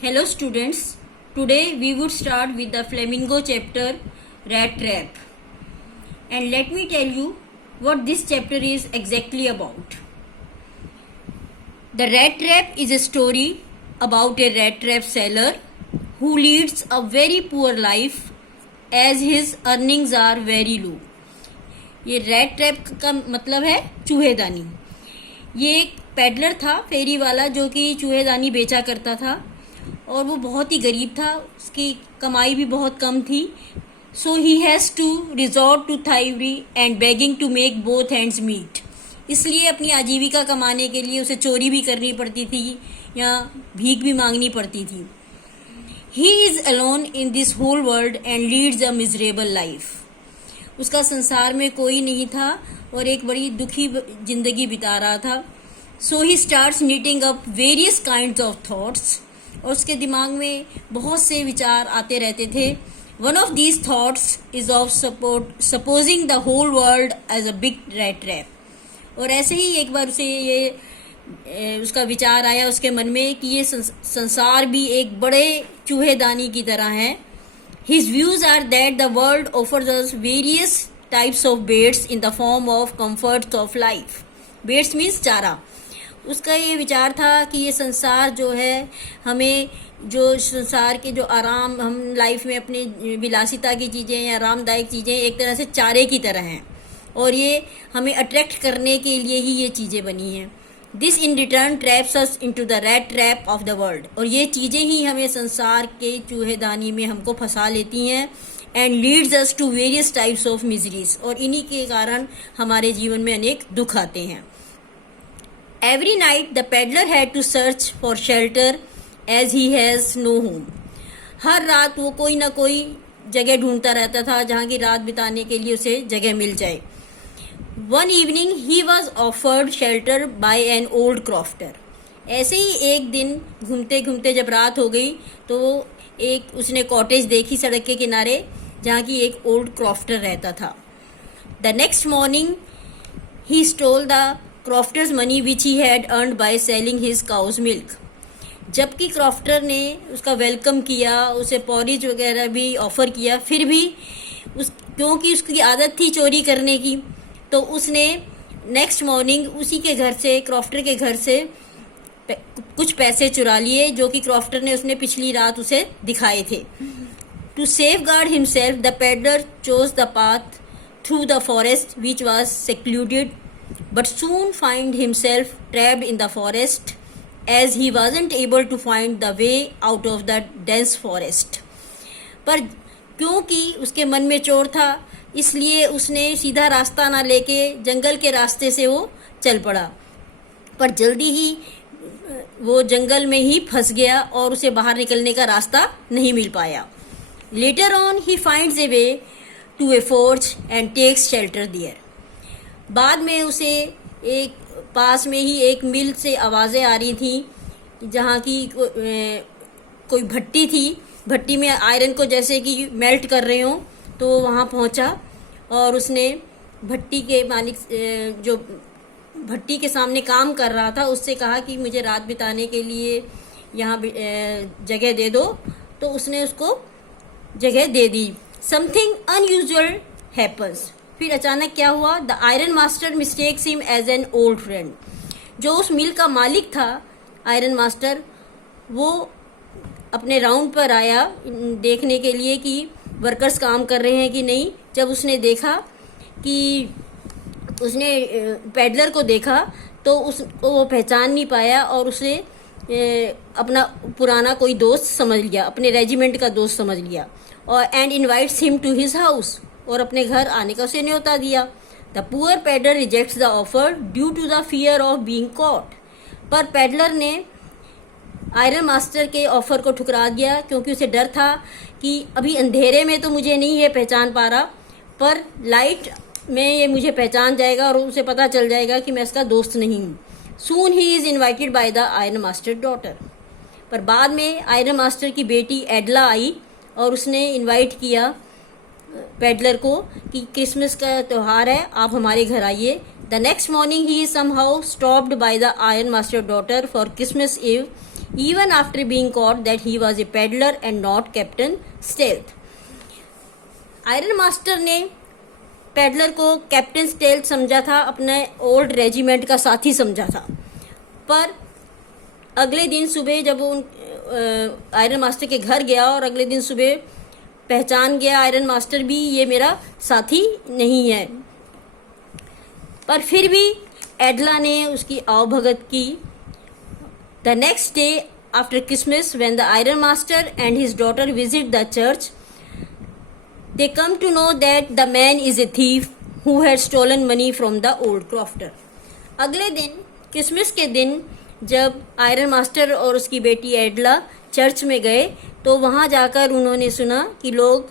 Hello students, today we would start with the Flamingo chapter Rat Trap. And let me tell you what this chapter is exactly about. The Rat Trap is a story about a rat trap seller who leads a very poor life as his earnings are very low. ये rat trap का मतलब है चूहेदानी. ये एक peddler था, फेरी वाला, जो कि चूहेदानी बेचा करता था और वो बहुत ही गरीब था. उसकी कमाई भी बहुत कम थी. So he has to resort to thievery and begging to make both hands meet. इसलिए अपनी आजीविका कमाने के लिए उसे चोरी भी करनी पड़ती थी या भीख भी मांगनी पड़ती थी. He is alone in this whole world and leads a miserable life. उसका संसार में कोई नहीं था और एक बड़ी दुखी जिंदगी बिता रहा था. So he starts knitting up various kinds of thoughts. और उसके दिमाग में बहुत से विचार आते रहते थे. One of these thoughts is of supposing the whole world as a big rat trap. और ऐसे ही एक बार उसे ये उसका विचार आया उसके मन में कि ये संसार भी एक बड़े चूहेदानी की तरह है. His views are that the world offers us various types of baits in the form of comforts of life. Baits means चारा. उसका ये विचार था कि ये संसार जो है हमें जो संसार के जो आराम हम लाइफ में अपने विलासिता की चीज़ें या आरामदायक चीज़ें एक तरह से चारे की तरह हैं और ये हमें अट्रैक्ट करने के लिए ही ये चीज़ें बनी हैं. This in return traps us into the rat trap of the world. और ये चीज़ें ही हमें संसार के चूहेदानी में हमको फंसा लेती हैं. And leads us to various types of miseries. और इन्हीं के कारण हमारे जीवन में अनेक दुख आते हैं. Every night the peddler had to search for shelter as he has no home. हर रात वो कोई ना कोई जगह ढूंढता रहता था जहाँ की रात बिताने के लिए उसे जगह मिल जाए. One evening he was offered shelter by an old crofter. ऐसे ही एक दिन घूमते घूमते जब रात हो गई तो उसने कॉटेज देखी सड़क के किनारे जहाँ की एक ओल्ड क्रॉफ्टर रहता था. The next morning he stole the crofter's money which he had earned by selling his cow's milk. जबकि क्रॉफ्टर ने उसका वेलकम किया, उसे पॉरिज वगैरह भी ऑफर किया, फिर भी क्योंकि उसकी आदत थी चोरी करने की, तो उसने नेक्स्ट मॉर्निंग उसी के घर से, क्रॉफ्टर के घर से कुछ पैसे चुरा लिए जो कि क्रॉफ्टर ने उसने पिछली रात उसे दिखाए थे. To safeguard himself the peddler chose the path through the forest which was secluded but soon find himself trapped in the forest as he wasn't able to find the way out of the dense forest. पर क्योंकि उसके मन में चोर था इसलिए उसने सीधा रास्ता ना लेके जंगल के रास्ते से वो चल पड़ा. पर जल्दी ही वो जंगल में ही फंस गया और उसे बाहर निकलने का रास्ता नहीं मिल पाया. Later on he finds a way to a forge and takes shelter there. बाद में उसे एक पास में ही एक मिल से आवाज़ें आ रही थी जहाँ की कोई भट्टी थी. भट्टी में आयरन को जैसे कि मेल्ट कर रहे हों, तो वहाँ पहुँचा और उसने भट्टी के मालिक जो भट्टी के सामने काम कर रहा था उससे कहा कि मुझे रात बिताने के लिए यहाँ जगह दे दो. तो उसने उसको जगह दे दी. Something unusual happens. फिर अचानक क्या हुआ, the iron master mistakes him as an old friend. जो उस मिल का मालिक था आयरन मास्टर, वो अपने राउंड पर आया देखने के लिए कि वर्कर्स काम कर रहे हैं कि नहीं. जब उसने देखा कि उसने पेडलर को देखा तो उसको वो पहचान नहीं पाया और उसे अपना पुराना कोई दोस्त समझ लिया, अपने रेजिमेंट का दोस्त समझ लिया. और and invites him to his house. और अपने घर आने का उसे न्योता दिया. The poor peddler rejects the offer due to the fear of being caught. पर पेडलर ने आयरन मास्टर के ऑफर को ठुकरा दिया क्योंकि उसे डर था कि अभी अंधेरे में तो मुझे नहीं है पहचान पा रहा, पर लाइट में ये मुझे पहचान जाएगा और उसे पता चल जाएगा कि मैं इसका दोस्त नहीं हूँ. Soon he is invited by the iron master daughter. पर बाद में आयरन मास्टर की बेटी एडला आई और उसने इन्वाइट किया पेडलर को कि क्रिसमस का त्यौहार है, आप हमारे घर आइए. The next morning he is somehow stopped by the iron master daughter for Christmas eve. even after being caught that he was a peddler and not Captain Stealth. Iron master ने peddler को captain stealth समझा था, अपने old regiment का साथी समझा था, पर अगले दिन सुबह जब उन आयरन मास्टर के घर गया और अगले दिन सुबह पहचान गया आयरन मास्टर भी ये मेरा साथी नहीं है, पर फिर भी एडला ने उसकी आवभगत की. The next day after Christmas when the iron master and his daughter visit the church, they come to know that the man is a thief who had stolen money from the old crofter. अगले दिन Christmas के दिन जब iron master और उसकी बेटी एडला church में गए तो वहाँ जाकर उन्होंने सुना कि लोग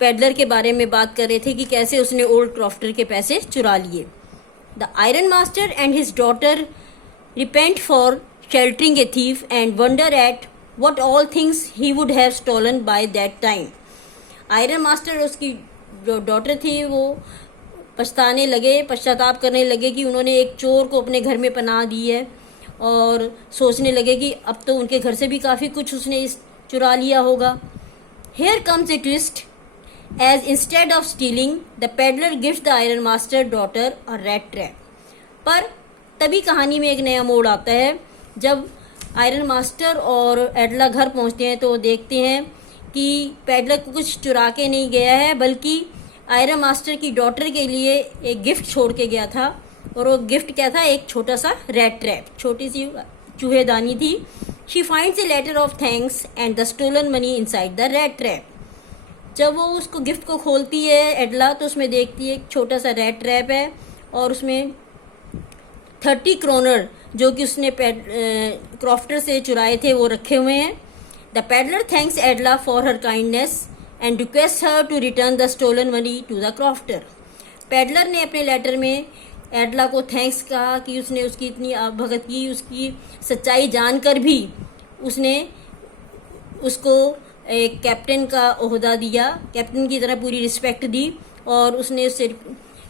पेडलर के बारे में बात कर रहे थे कि कैसे उसने ओल्ड क्रॉफ्टर के पैसे चुरा लिए. The iron master and his daughter repent for sheltering a thief and wonder at what all things he would have stolen by that time. Iron master और उसकी जो डॉटर थी वो पश्चाताप करने लगे कि उन्होंने एक चोर को अपने घर में पनाह दी है, और सोचने लगे कि अब तो उनके घर से भी काफ़ी कुछ उसने चुरा लिया होगा. Here comes a twist, as instead of stealing, the peddler gives the iron master daughter a rat trap. पर तभी कहानी में एक नया मोड़ आता है. जब आयरन मास्टर और एडला घर पहुंचते हैं तो देखते हैं कि पेडलर को कुछ चुरा के नहीं गया है, बल्कि आयरन मास्टर की डॉटर के लिए एक गिफ्ट छोड़ के गया था. और वो गिफ्ट क्या था? एक छोटा सा रैट ट्रैप, छोटी सी चूहेदानी थी. She finds a letter of thanks and the stolen money inside the rat trap. जब वो उसको गिफ्ट को खोलती है एडला तो उसमें देखती है एक छोटा सा रैट ट्रैप है और उसमें 30 क्रोनर जो कि उसने क्रॉफ्टर से चुराए थे वो रखे हुए हैं. The peddler thanks Adla for her kindness and requests her to return the stolen money to the crofter. Peddler ने अपने लेटर में एडला को थैंक्स कहा कि उसने उसकी इतनी भगत की, उसकी सच्चाई जानकर भी उसने उसको एक कैप्टन का ओहदा दिया, कैप्टन की तरह पूरी रिस्पेक्ट दी, और उसने उससे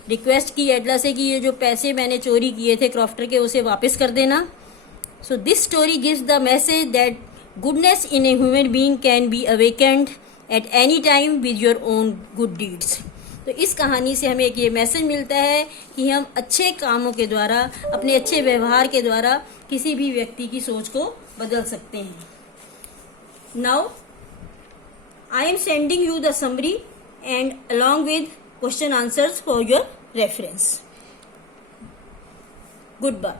रिक्वेस्ट की एडला से कि ये जो पैसे मैंने चोरी किए थे क्रॉफ्टर के उसे वापस कर देना. So this story gives the message that goodness in a human being can be awakened at any time with your own good deeds. तो इस कहानी से हमें एक ये मैसेज मिलता है कि हम अच्छे कामों के द्वारा, अपने अच्छे व्यवहार के द्वारा किसी भी व्यक्ति की सोच को बदल सकते हैं. Now I am sending you the summary and along with question answers for your reference. Goodbye.